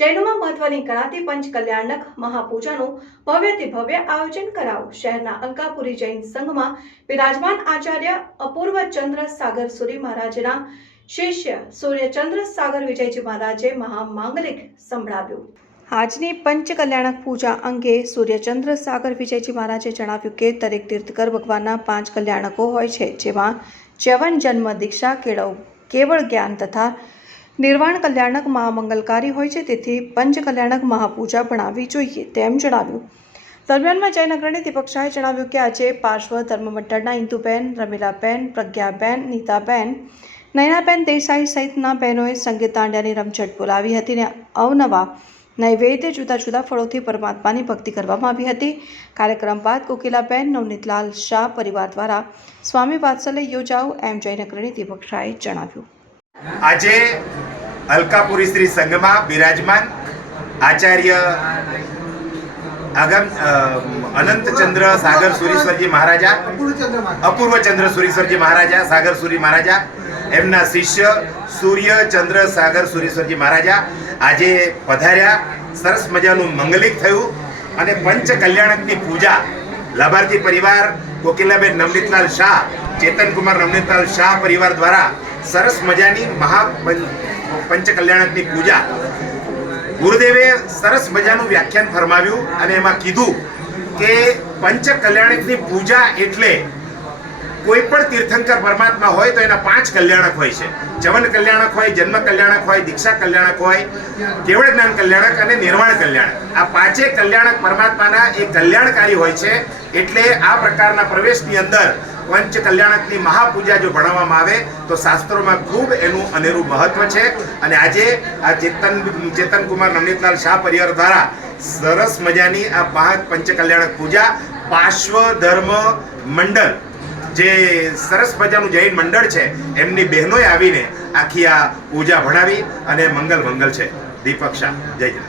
જૈનોમાં મહત્વની ગણાતી પંચ કલ્યાણક મહાપૂજાનું ભવ્યથી ભવ્ય આયોજન કરાયું। શહેરના અલકાપુરી જૈન સંઘમાં બિરાજમાન આચાર્ય અપૂર્વ ચંદ્ર સાગર સુરી મહારાજના શિષ્ય સૂર્યચંદ્ર સાગર વિજયજી મહારાજે મહામાંગલિક સંભળાવ્યું। આજની પંચ કલ્યાણક પૂજા અંગે સૂર્યચંદ્ર સાગર વિજયજી મહારાજે જણાવ્યું કે દરેક તીર્થકર ભગવાનના 5 કલ્યાણકો હોય છે, જેમાં ચ્યવન જન્મ દીક્ષા કેવળ જ્ઞાન તથા નિર્વાણ કલ્યાણક મહામંગલકારી હોય છે, તેથી પંચ કલ્યાણક મહાપૂજા ભણાવવી જોઈએ તેમ જણાવ્યું। દરમિયાનમાં જૈન અગ્રણી દીપક શાહે જણાવ્યું કે આજે પાર્શ્વ ધર્મ મંડળના ઇન્દુબેન, રમીલાબેન, પ્રજ્ઞાબેન, નીતાબેન, નયનાબેન દેસાઈ સહિતના બહેનોએ સંગીત દાંડિયાની રમઝટ બોલાવી હતી અને અવનવા નૈવેદ્ય જુદા જુદા ફળોથી પરમાત્માની ભક્તિ કરવામાં આવી હતી। કાર્યક્રમ બાદ કોકિલાબેન, નવનીતલાલ શાહ પરિવાર દ્વારા સ્વામી વાત્સલ્ય યોજાવું એમ જૈન અગ્રણી દીપક શાહે જણાવ્યું। આજે અલકાપુરી શ્રી સંઘમાં બિરાજમાન આચાર્ય અનંતચંદ્ર સાગર સુરીશ્વરજી મહારાજા, અપૂર્વચંદ્ર સુરીશ્વરજી મહારાજા, સાગર સુરી મહારાજા, એમના શિષ્ય સૂર્યચંદ્ર સાગર સુરીશ્વરજી મહારાજા આજે પધાર્યા। સરસ મજાનું મંગલિક થયું અને પંચ કલ્યાણકની પૂજા લાભાર્થી પરિવાર કોકિલાબેન નવનીતલાલ શાહ, ચેતનકુમાર નવનીતલાલ શાહ પરિવાર દ્વારા સરસ મજાની પંચ કલ્યાણકની પૂજા ગુરુદેવે સરસ મજાનું વ્યાખ્યાન ફરમાવ્યું અને એમાં કીધું કે પંચ કલ્યાણકની પૂજા એટલે કોઈ પણ તીર્થંકર પરમાત્મા હોય તો એના 5 કલ્યાણક હોય છે। ચ્યવન કલ્યાણક હોય, જન્મ કલ્યાણક હોય, દીક્ષા કલ્યાણક હોય, કેવળ જ્ઞાન કલ્યાણક અને નિર્વાણ કલ્યાણક। આ 5 કલ્યાણક પરમાત્માના એ કલ્યાણકારી હોય છે। એટલે આ પ્રકારના પ્રવેશની અંદર પંચ કલ્યાણકની મહાપૂજા જો ભણાવવામાં આવે તો શાસ્ત્રોમાં ખૂબ એનું અનેરું મહત્વ છે અને આજે આ ચેતનકુમાર નવનીતલાલ શાહ પરિવાર દ્વારા સરસ મજાની આ પંચ કલ્યાણક પૂજા પાર્શ્વ ધર્મ મંડળ જે સરસ મજાનું જૈન મંડળ છે એમની બહેનોએ આવીને આખી આ પૂજા ભણાવી અને મંગલ છે। દીપક શાહ, જય જય।